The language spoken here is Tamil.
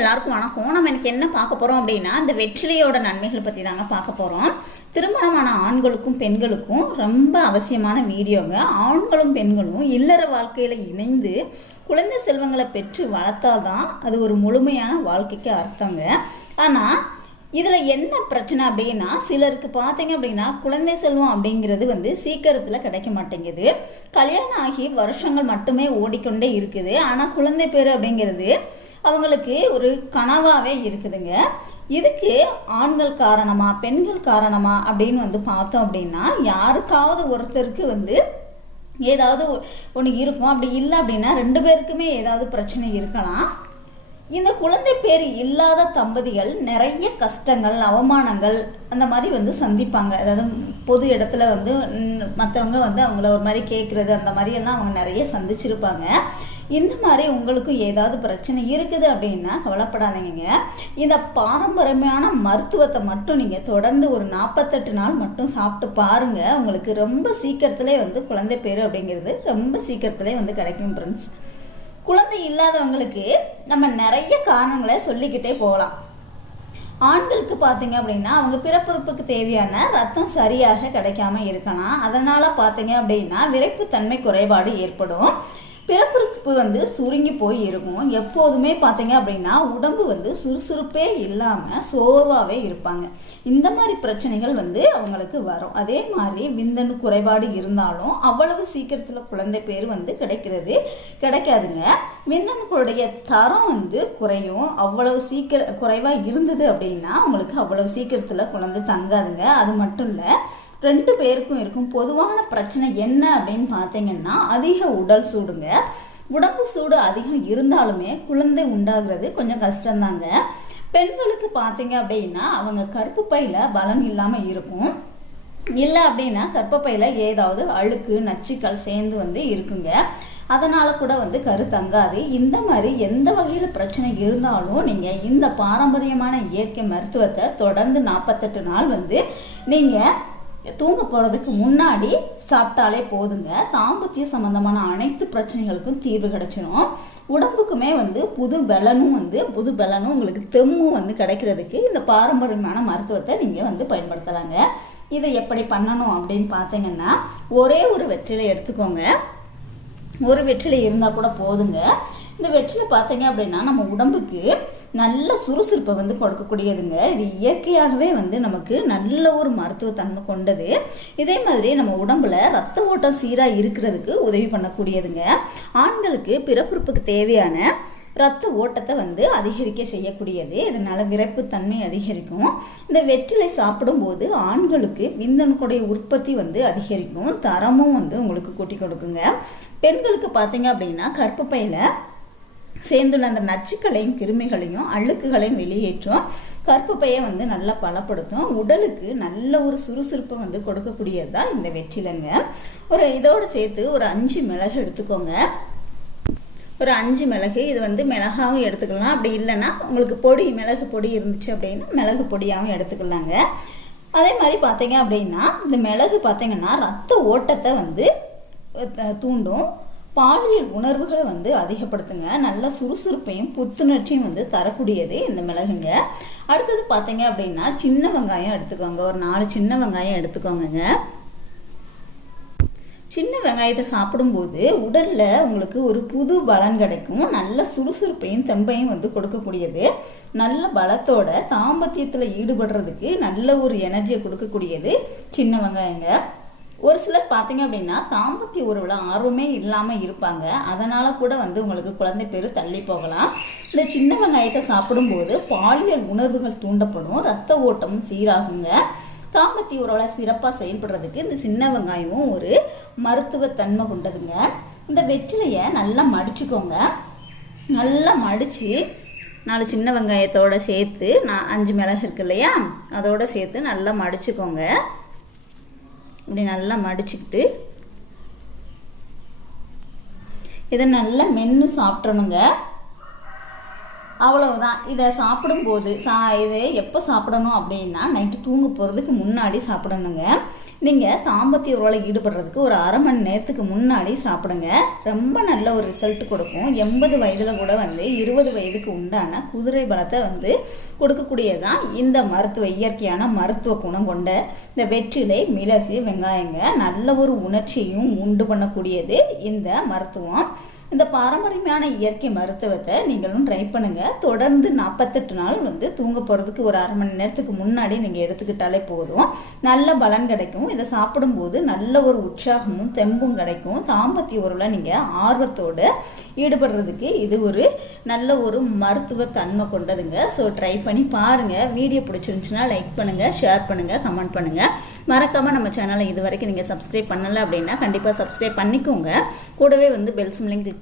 எல்லாருக்கும் வணக்கம். நம்ம எனக்கு என்ன பார்க்க போகிறோம் அப்படின்னா இந்த வெற்றிலையோட நன்மைகளை பற்றி தாங்க பார்க்க போகிறோம் திருமணமான ஆண்களுக்கும் பெண்களுக்கும் ரொம்ப அவசியமான வீடியோங்க. ஆண்களும் பெண்களும் இல்லற வாழ்க்கையில் இணைந்து குழந்தை செல்வங்களை பெற்று வளர்த்தாதான் அது ஒரு முழுமையான வாழ்க்கைக்கு அர்த்தங்க. ஆனால் இதில் என்ன பிரச்சனை அப்படின்னா சிலருக்கு பார்த்தீங்க அப்படின்னா குழந்தை செல்வம் அப்படிங்கிறது வந்து சீக்கிரத்தில் கிடைக்க மாட்டேங்குது. கல்யாணம் ஆகி வருஷங்கள் மட்டுமே ஓடிக்கொண்டே இருக்குது. ஆனால் குழந்தை பேர் அப்படிங்கிறது அவங்களுக்கு ஒரு கனவாகவே இருக்குதுங்க. இதுக்கு ஆண்கள் காரணமா பெண்கள் காரணமா அப்படின்னு வந்து பார்த்தோம் அப்படின்னா யாருக்காவது ஒருத்தருக்கு வந்து ஏதாவது ஒன்று இருக்கும். அப்படி இல்லை அப்படின்னா ரெண்டு பேருக்குமே ஏதாவது பிரச்சனை இருக்கலாம். இந்த குழந்தை பேர் இல்லாத தம்பதிகள் நிறைய கஷ்டங்கள் அவமானங்கள் அந்த மாதிரி வந்து சந்திப்பாங்க. அதாவது பொது இடத்துல வந்து மற்றவங்க வந்து அவங்கள ஒரு மாதிரி கேட்குறது அந்த மாதிரியெல்லாம் அவங்க நிறைய சந்திச்சிருப்பாங்க. இந்த மாதிரி உங்களுக்கும் ஏதாவது பிரச்சனை இருக்குது அப்படின்னா கவலைப்படாதீங்க இந்த பாரம்பரியமான மருத்துவத்தை மட்டும் நீங்கள் தொடர்ந்து ஒரு நாற்பத்தெட்டு நாள் மட்டும் சாப்பிட்டு பாருங்கள் உங்களுக்கு ரொம்ப சீக்கிரத்துலேயே வந்து குழந்தை பேர் அப்படிங்கிறது ரொம்ப சீக்கிரத்துலேயே வந்து கிடைக்கும் ஃப்ரெண்ட்ஸ் குழந்தை இல்லாதவங்களுக்கு நம்ம நிறைய காரணங்களை சொல்லிக்கிட்டே போகலாம். ஆண்களுக்கு பார்த்தீங்க அப்படின்னா அவங்க பிறப்புறுப்புக்கு தேவையான ரத்தம் சரியாக கிடைக்காம இருக்கலாம். அதனால் பார்த்தீங்க அப்படின்னா விரைப்புத்தன்மை குறைபாடு ஏற்படும். பிறப்புறுப்பு வந்து சுருங்கி போய் இருக்கும். எப்போதுமே பார்த்தீங்க அப்படின்னா உடம்பு வந்து சுறுசுறுப்பே இல்லாமல் சோர்வாகவே இருப்பாங்க. இந்த மாதிரி பிரச்சனைகள் வந்து அவங்களுக்கு வரும். அதே மாதிரி விந்தணு குறைபாடு இருந்தாலும் அவ்வளவு சீக்கிரத்தில் குழந்தை பேர் வந்து கிடைக்கிறது கிடைக்காதுங்க. விந்தணுக்களுடைய தரம் வந்து குறையும். அவ்வளவு சீக்கிர குறைவாக இருந்தது அப்படின்னா அவங்களுக்கு அவ்வளவு சீக்கிரத்தில் குழந்தை தங்காதுங்க. அது மட்டும் இல்லை ரெண்டு பேருக்கும் இருக்கும். பொதுவான பிரச்சனை என்ன அப்படின்னு பார்த்தீங்கன்னா அதிக உடல் சூடுங்க. உடம்பு சூடு அதிகம் இருந்தாலுமே குழந்தை உண்டாகிறது கொஞ்சம் கஷ்டம்தாங்க. பெண்களுக்கு பார்த்தீங்க அப்படின்னா அவங்க கருப்பு பையில் பலன் இல்லாமல் இருக்கும். இல்லை அப்படின்னா கற்பப்பையில் ஏதாவது அழுக்கு நச்சுக்கள் சேர்ந்து வந்து இருக்குங்க. அதனால் கூட வந்து கரு தங்காது. இந்த மாதிரி எந்த வகையில் பிரச்சனை இருந்தாலும் நீங்கள் இந்த பாரம்பரியமான இயற்கை மருத்துவத்தை தொடர்ந்து நாற்பத்தெட்டு நாள் வந்து நீங்கள் தூங்க போகிறதுக்கு முன்னாடி சாப்பிட்டாலே போதுங்க. தாம்பத்திய சம்மந்தமான அனைத்து பிரச்சனைகளுக்கும் தீர்வு கிடச்சிரும். உடம்புக்குமே வந்து புது பலனும் வந்து புது பலனும் உங்களுக்கு தெம்மும் வந்து கிடைக்கிறதுக்கு இந்த பாரம்பரியமான மருத்துவத்தை நீங்கள் வந்து பயன்படுத்தலாங்க. இதை எப்படி பண்ணணும் அப்படின்னு பார்த்தீங்கன்னா ஒரே ஒரு வெற்றிலை எடுத்துக்கோங்க. ஒரு வெற்றிலை இருந்தால் கூட போதுங்க. இந்த வெற்றிலை பார்த்தீங்க அப்படின்னா நம்ம உடம்புக்கு நல்ல சுறுசுறுப்பை வந்து கொடுக்கக்கூடியதுங்க. இது இயற்கையாகவே வந்து நமக்கு நல்ல ஒரு மருத்துவத்தன்மை கொண்டது. இதே மாதிரி நம்ம உடம்புல ரத்த ஓட்டம் சீராக இருக்கிறதுக்கு உதவி பண்ணக்கூடியதுங்க. ஆண்களுக்கு பிறப்புறுப்புக்கு தேவையான ரத்த ஓட்டத்தை வந்து அதிகரிக்க செய்யக்கூடியது. இதனால் விரைப்புத்தன்மை அதிகரிக்கும். இந்த வெற்றிலை சாப்பிடும்போது ஆண்களுக்கு விந்தனுக்குடைய உற்பத்தி வந்து அதிகரிக்கும். தரமும் வந்து உங்களுக்கு கூட்டி கொடுக்குங்க. பெண்களுக்கு பார்த்தீங்க அப்படின்னா கற்பப்பையில் சேர்ந்துள்ள அந்த நச்சுக்களையும் கிருமிகளையும் அழுக்குகளையும் வெளியேற்றும். கற்பப்பையை வந்து நல்லா பலப்படுத்தும். உடலுக்கு நல்ல ஒரு சுறுசுறுப்பை வந்து கொடுக்கக்கூடியது தான் இந்த வெற்றிலைங்க. ஒரு இதோடு சேர்த்து ஒரு அஞ்சு மிளகு எடுத்துக்கோங்க. ஒரு அஞ்சு மிளகு. இது வந்து மிளகாவும் எடுத்துக்கலாம். அப்படி இல்லைன்னா உங்களுக்கு பொடி மிளகு பொடி இருந்துச்சு அப்படின்னா மிளகு பொடியாகவும் எடுத்துக்கலாங்க. அதே மாதிரி பார்த்தீங்க அப்படின்னா இந்த மிளகு பார்த்தீங்கன்னா ரத்த ஓட்டத்தை வந்து தூண்டும். பாலியல் உணர்வுகளை வந்து அதிகப்படுத்துங்க. நல்ல சுறுசுறுப்பையும் புத்துணர்ச்சியும் வந்து தரக்கூடியது இந்த மிளகுங்க. அடுத்தது பார்த்தீங்க அப்படின்னா சின்ன வெங்காயம் எடுத்துக்கோங்க. ஒரு நாலு சின்ன வெங்காயம் எடுத்துக்கோங்க சின்ன வெங்காயத்தை சாப்பிடும்போது உடலில் உங்களுக்கு ஒரு புது பலன் கிடைக்கும். நல்ல சுறுசுறுப்பையும் தெம்பையும் வந்து கொடுக்கக்கூடியது. நல்ல பலத்தோட தாம்பத்தியத்தில் ஈடுபடுறதுக்கு நல்ல ஒரு எனர்ஜியை கொடுக்கக்கூடியது சின்ன வெங்காயங்க. ஒரு சிலர் பார்த்தீங்க அப்படின்னா தாம்பத்திய உறவில் ஆர்வமே இல்லாமல் இருப்பாங்க. அதனால் கூட வந்து உங்களுக்கு குழந்தை பேர் தள்ளி போகலாம். இந்த சின்ன வெங்காயத்தை சாப்பிடும்போது பாலியல் உணர்வுகள் தூண்டப்படும். ரத்த ஓட்டமும் சீராகுங்க. தாம்பத்திய உறவில் சிறப்பாக செயல்படுறதுக்கு இந்த சின்ன வெங்காயமும் ஒரு மருத்துவத்தன்மை கொண்டதுங்க. இந்த வெற்றிலையை நல்லா மடிச்சுக்கோங்க. நல்லா மடித்து நாலு சின்ன வெங்காயத்தோடு சேர்த்து நான் அஞ்சு மிளகு இருக்கு இல்லையா? அதோடு சேர்த்து நல்லா மடிச்சுக்கோங்க. இப்படி நல்லா மடிச்சுக்கிட்டு இதை நல்லா மென்று சாப்பிட்றணுங்க அவ்வளவுதான். இதை சாப்பிடும்போது சா இது எப்போ சாப்பிடணும் அப்படின்னா நைட்டு தூங்க போகிறதுக்கு முன்னாடி சாப்பிடணுங்க. நீங்கள் தாம்பத்திய உறவில் ஈடுபடுறதுக்கு ஒரு அரை மணி நேரத்துக்கு முன்னாடி சாப்பிடுங்க. ரொம்ப நல்ல ஒரு ரிசல்ட் கொடுக்கும். எண்பது வயதில் கூட வந்து இருபது வயதுக்கு உண்டான குதிரை பலத்தை வந்து கொடுக்கக்கூடியதான் இந்த மருத்துவ இயற்கையான மருத்துவ குணம் கொண்ட இந்த வெற்றிலை மிளகு வெங்காயங்க நல்ல ஒரு உணர்ச்சியும் உண்டு பண்ணக்கூடியது இந்த மருத்துவம். இந்த பாரம்பரியமான இயற்கை மருத்துவத்தை நீங்களும் ட்ரை பண்ணுங்கள் தொடர்ந்து நாற்பத்தெட்டு நாள் வந்து தூங்க போகிறதுக்கு ஒரு அரை மணி நேரத்துக்கு முன்னாடி நீங்கள் எடுத்துக்கிட்டாலே போதும். நல்ல பலன் கிடைக்கும். இதை சாப்பிடும்போது நல்ல ஒரு உற்சாகமும் தெம்பும் கிடைக்கும். தாம்பத்திய உறவில் நீங்கள் ஆர்வத்தோடு ஈடுபடுறதுக்கு இது ஒரு நல்ல ஒரு மருத்துவ தன்மை கொண்டதுங்க. ஸோ ட்ரை பண்ணி பாருங்கள் வீடியோ பிடிச்சிருந்துச்சுன்னா லைக் பண்ணுங்கள் ஷேர் பண்ணுங்கள் கமெண்ட் பண்ணுங்கள் மறக்காமல் நம்ம சேனலை இது வரைக்கும் நீங்கள் சப்ஸ்கிரைப் பண்ணலை அப்படின்னா கண்டிப்பாக சப்ஸ்கிரைப் பண்ணிக்கோங்க. கூடவே வந்து பெல் சிம்லையும் கிளிக்